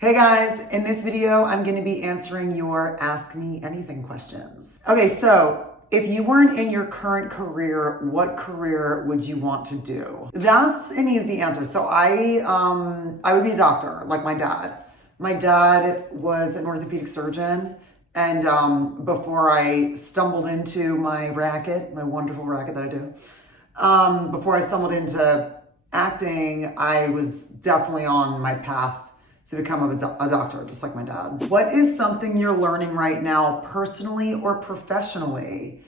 Hey guys, in this video, I'm gonna be answering your Ask Me Anything questions. Okay, so if you weren't in your current career, what career would you want to do? That's an easy answer. So I would be a doctor, like my dad. My dad was an orthopedic surgeon, and before I stumbled into my racket, my wonderful racket that I do, before I stumbled into acting, I was definitely on my path to become a doctor, just like my dad. What is something you're learning right now, personally or professionally?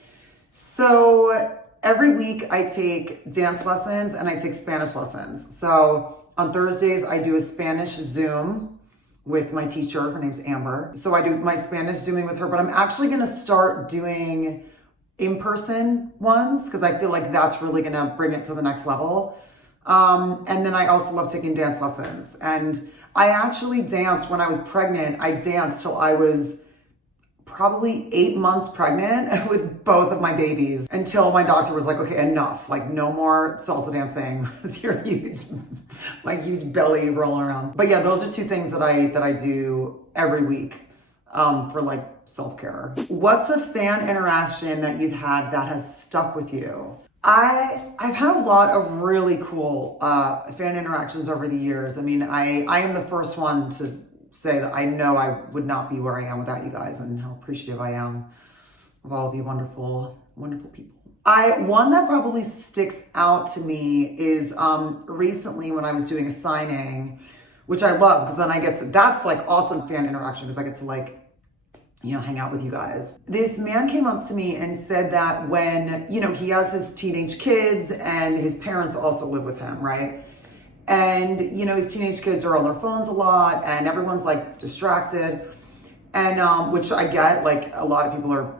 So every week I take dance lessons and I take Spanish lessons. So on Thursdays, I do a Spanish Zoom with my teacher. Her name's Amber. So I do my Spanish Zooming with her, but I'm actually gonna start doing in-person ones because I feel like that's really gonna bring it to the next level. And then I also love taking dance lessons. And I actually danced when I was pregnant. I danced till I was probably 8 months pregnant with both of my babies until my doctor was like, okay, enough. Like no more salsa dancing with your my huge belly rolling around. But yeah, those are two things that I do every week for like self-care. What's a fan interaction that you've had that has stuck with you? I've had a lot of really cool fan interactions over the years. I mean, I am the first one to say that I know I would not be where I am without you guys and how appreciative I am of all of you wonderful, wonderful people. One that probably sticks out to me is recently when I was doing a signing, which I love because then that's like awesome fan interaction because I get to like, hang out with you guys. This man came up to me and said that when, he has his teenage kids and his parents also live with him, right? And, his teenage kids are on their phones a lot and everyone's like distracted. And, which I get, like a lot of people are,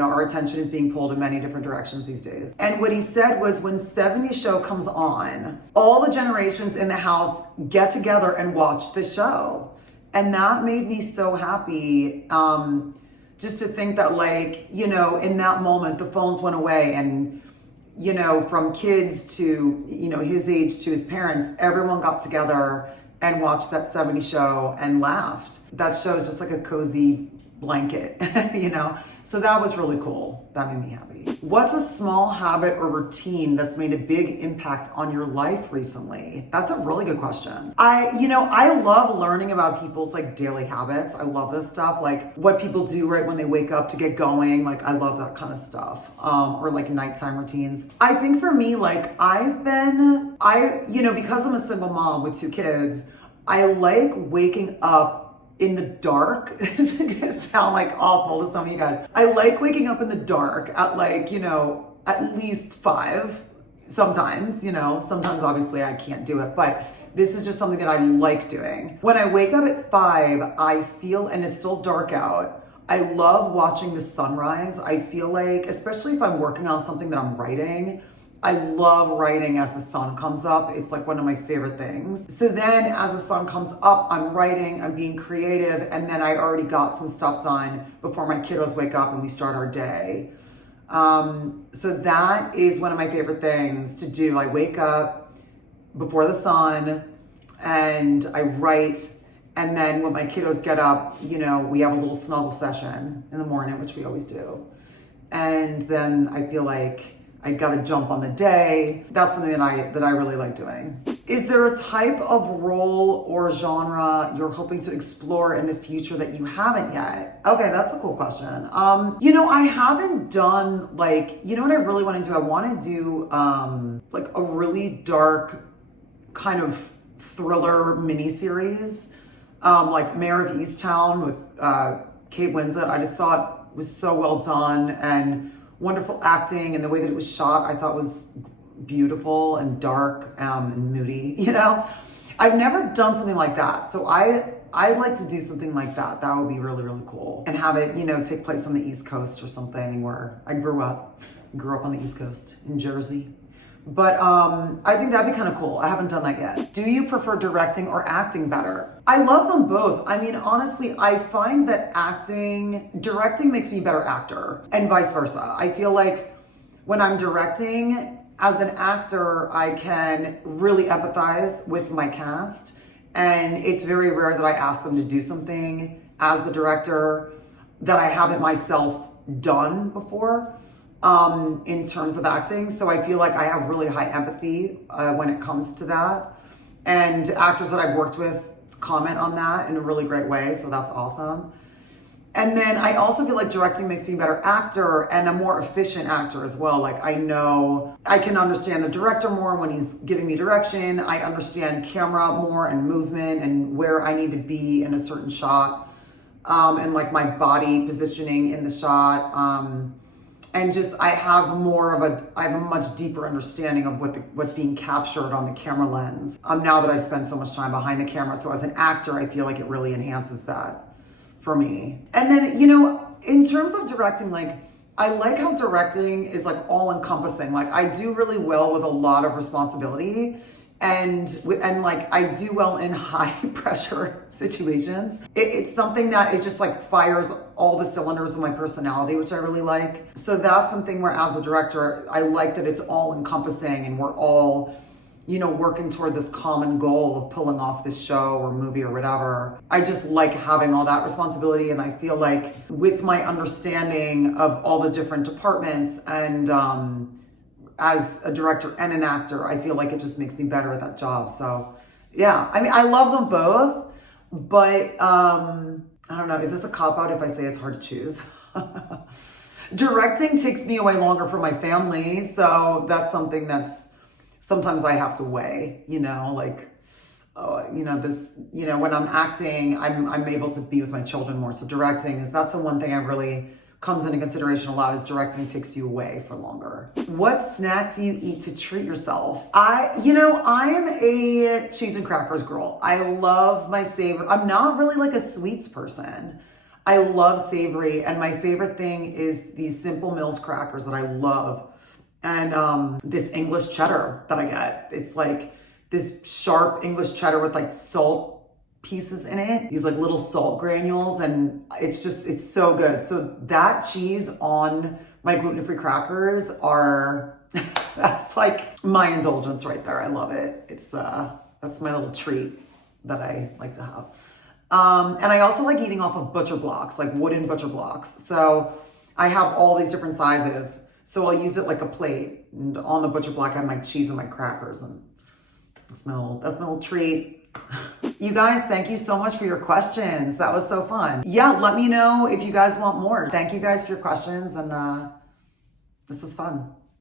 our attention is being pulled in many different directions these days. And what he said was when 70s show comes on, all the generations in the house get together and watch the show. And that made me so happy, just to think that like, in that moment, the phones went away and, from kids to, his age to his parents, everyone got together and watched that 70s show and laughed. That show is just like a cozy blanket, So that was really cool. That made me happy. What's a small habit or routine that's made a big impact on your life recently? That's a really good question. I love learning about people's like daily habits. I love this stuff, like what people do right when they wake up to get going. Like I love that kind of stuff. Or like nighttime routines. I think for me, like because I'm a single mom with 2 kids, I like waking up in the dark. To sound like awful to some of you guys. I like waking up in the dark at like, at least 5 sometimes, sometimes obviously I can't do it, but this is just something that I like doing. When I wake up at 5, I feel, and it's still dark out, I love watching the sunrise. I feel like, especially if I'm working on something that I'm writing, I love writing as the sun comes up. It's like one of my favorite things. So then as the sun comes up, I'm writing, I'm being creative, and then I already got some stuff done before my kiddos wake up and we start our day. So that is one of my favorite things to do. I wake up before the sun and I write. And then when my kiddos get up, we have a little snuggle session in the morning, which we always do. And then I feel like I gotta jump on the day. That's something that I really like doing. Is there a type of role or genre you're hoping to explore in the future that you haven't yet? Okay, that's a cool question. I haven't done like, what I really want to do? I want to do like a really dark kind of thriller miniseries, like Mayor of Easttown with Kate Winslet. I just thought was so well done and wonderful acting, and the way that it was shot I thought was beautiful and dark and moody. I've never done something like that, so I'd like to do something like that. That would be really, really cool, and have it take place on the East Coast or something where I grew up on the East Coast in Jersey. But I think that'd be kind of cool. I haven't done that yet. Do you prefer directing or acting better? I love them both. I mean, honestly, I find that directing makes me a better actor and vice versa. I feel like when I'm directing, as an actor, I can really empathize with my cast And it's very rare that I ask them to do something as the director that I haven't myself done before in terms of acting. So I feel like I have really high empathy when it comes to that. And actors that I've worked with comment on that in a really great way. So that's awesome. And then I also feel like directing makes me a better actor and a more efficient actor as well. Like I know I can understand the director more when he's giving me direction. I understand camera more and movement and where I need to be in a certain shot, and like my body positioning in the shot. And just I have a much deeper understanding of what's being captured on the camera lens. Now that I've spent so much time behind the camera. So as an actor, I feel like it really enhances that for me. And then, in terms of directing, like, I like how directing is like all encompassing. Like I do really well with a lot of responsibility and like I do well in high pressure situations. It's something that it just like fires all the cylinders of my personality, which I really like. So that's something where as a director, I like that it's all encompassing and we're all working toward this common goal of pulling off this show or movie or whatever. I just like having all that responsibility. And I feel like with my understanding of all the different departments and as a director and an actor, I feel like it just makes me better at that job. So yeah, I mean, I love them both, but I don't know. Is this a cop-out if I say it's hard to choose? Directing takes me away longer from my family. So that's something that's sometimes I have to weigh, when I'm acting, I'm able to be with my children more. So directing that's the one thing I really comes into consideration a lot is directing takes you away for longer. What snack do you eat to treat yourself? I am a cheese and crackers girl. I love my savory. I'm not really like a sweets person. I love savory. And my favorite thing is these Simple Mills crackers that I love. And this English cheddar that I get. It's like this sharp English cheddar with like salt pieces in it. These like little salt granules. And it's so good. So that cheese on my gluten-free crackers that's like my indulgence right there. I love it. That's my little treat that I like to have. And I also like eating off of butcher blocks, like wooden butcher blocks. So I have all these different sizes. So I'll use it like a plate, and on the butcher block I have my cheese and my crackers, and that's my little treat. You guys, thank you so much for your questions. That was so fun. Yeah, let me know if you guys want more. Thank you guys for your questions, and this was fun.